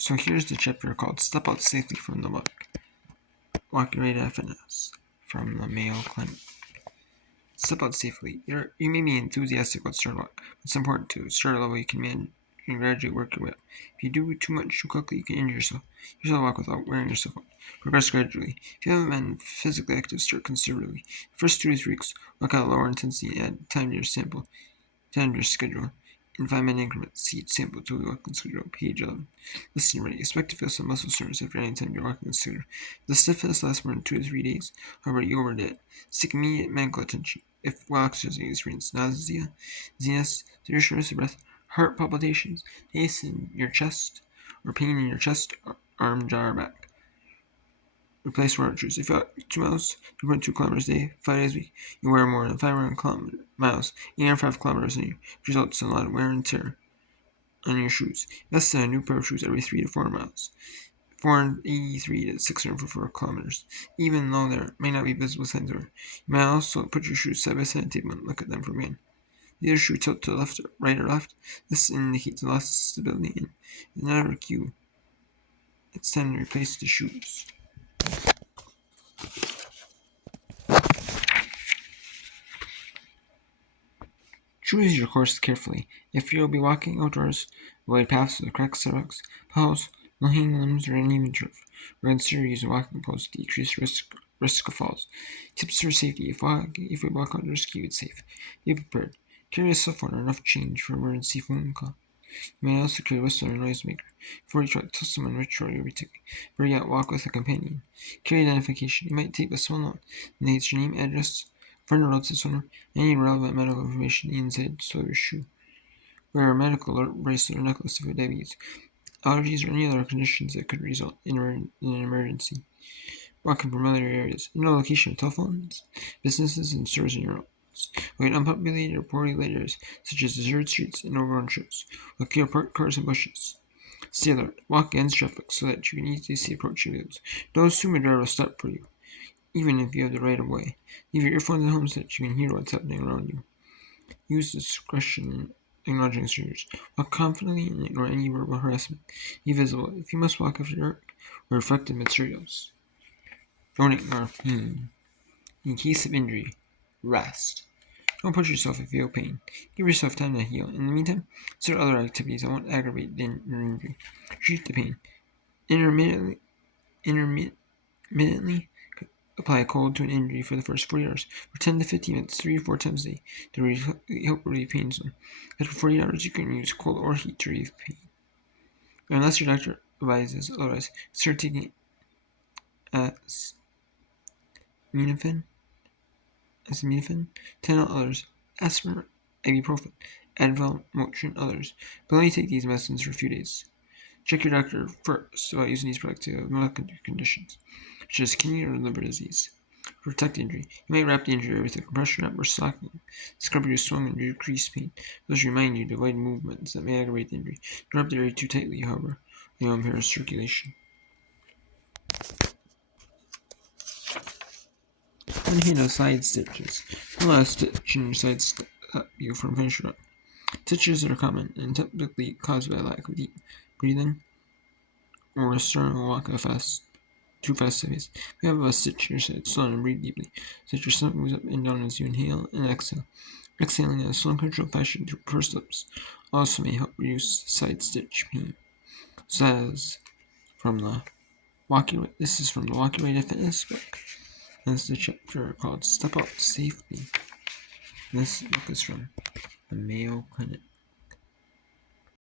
So here's the chapter called Step Out Safely from the Book. Walking Right FNS from the Mayo Clinic. Step out safely. You may be enthusiastic about start walk, but it's important to start a level you can manage and gradually work your way up. If you do too much too quickly, you can injure yourself. Use a walk without wearing yourself out. Progress gradually. If you haven't been physically active, start considerably. First 2 to 3 weeks, walk at a lower intensity and add time to your schedule. In 5-minute increments, see each sample until we walk and schedule. Page 11. Listen ready. Expect to feel some muscle soreness after any time you're walking and schedule. If the stiffness lasts more than 2 to 3 days, however, you overdid it. Seek immediate medical attention. If while exercising you experience nausea, dizziness, severe shortness of breath, heart palpitations, ache in your chest, or pain in your chest, arm, jaw, or back, replace running shoes. If you walk 2 miles, 2.2 kilometers a day, 5 days a week, you wear more than 500 miles, 805 kilometers a year, which results in a lot of wear and tear on your shoes. Invest in a new pair of shoes every 3 to 4 miles. 483 to 644 kilometers. Even though there may not be visible signs of wear, you may also put your shoes side by side and take one look at them from behind. The other shoe tilt to the left, right, or left. This indicates a loss of stability and is another cue. It's time to replace the shoes. Choose your course carefully. If you will be walking outdoors, avoid paths with cracks, sidewalks, potholes, low-hanging limbs, or uneven turf. Or consider using walking poles to decrease risk of falls. Tips for safety: if we walk outdoors, keep it safe. Be prepared. Carry a cell phone or enough change for emergency phone call. You may also carry a whistle or noisemaker. Before you tell someone which road you'll be taking. Better yet, walk with a companion. Carry identification. You might take a small note that indicates your name, address, friend or relative owner, any relevant medical information inside the sole of your shoe. Wear a medical alert bracelet or necklace if you have diabetes, allergies, or any other conditions that could result in an emergency. Walk in familiar areas. You know the location of telephones, businesses, and stores in your roads. Avoid unpopulated or poorly lit areas, such as deserted streets and overgrown trails. Look for parked cars and bushes. Stay alert. Walk against traffic so that you can easily see approaching vehicles. Don't assume a driver will stop for you, even if you have the right of way. Leave your earphones at home so that you can hear what's happening around you. Use discretion in acknowledging strangers. Walk confidently and ignore any verbal harassment. Be visible. If you must walk after dark, wear reflective materials. Don't ignore pain. In case of injury, rest. Don't push yourself if you feel pain. Give yourself time to heal. In the meantime, consider other activities that won't aggravate your injury. Treat the pain. Intermittently apply cold to an injury for the first 40 hours. For 10 to 15 minutes, 3 or 4 times a day to help relieve pain zone. After 40 hours, you can use cold or heat to relieve pain. Unless your doctor advises otherwise, start taking acetaminophen, Tylenol, others, aspirin, ibuprofen, Advil, Motrin, others. But only take these medicines for a few days. Check your doctor first about using these products to have medical conditions, such as kidney or liver disease. Protect the injury. You may wrap the injury with a compression wrap or stocking. Scrub your swung and decrease pain. Those remind you to avoid movements that may aggravate the injury. Don't wrap the area too tightly, however, they will impair circulation. Then here are side stitches. Don't let a stitch in your side stop you from finishing up. Stitches are common and typically caused by a lack of deep breathing or a starting to walk too fast pace. If you have a stitch in your side, slow and breathe deeply, so that your stomach moves up and down as you inhale and exhale. Exhaling in a slow and controlled fashion through pursed lips also may help reduce side stitch pain. So this is from the Walking Right Fitness book. And this is the chapter called Step Out Safely. This book is from the Mayo Clinic.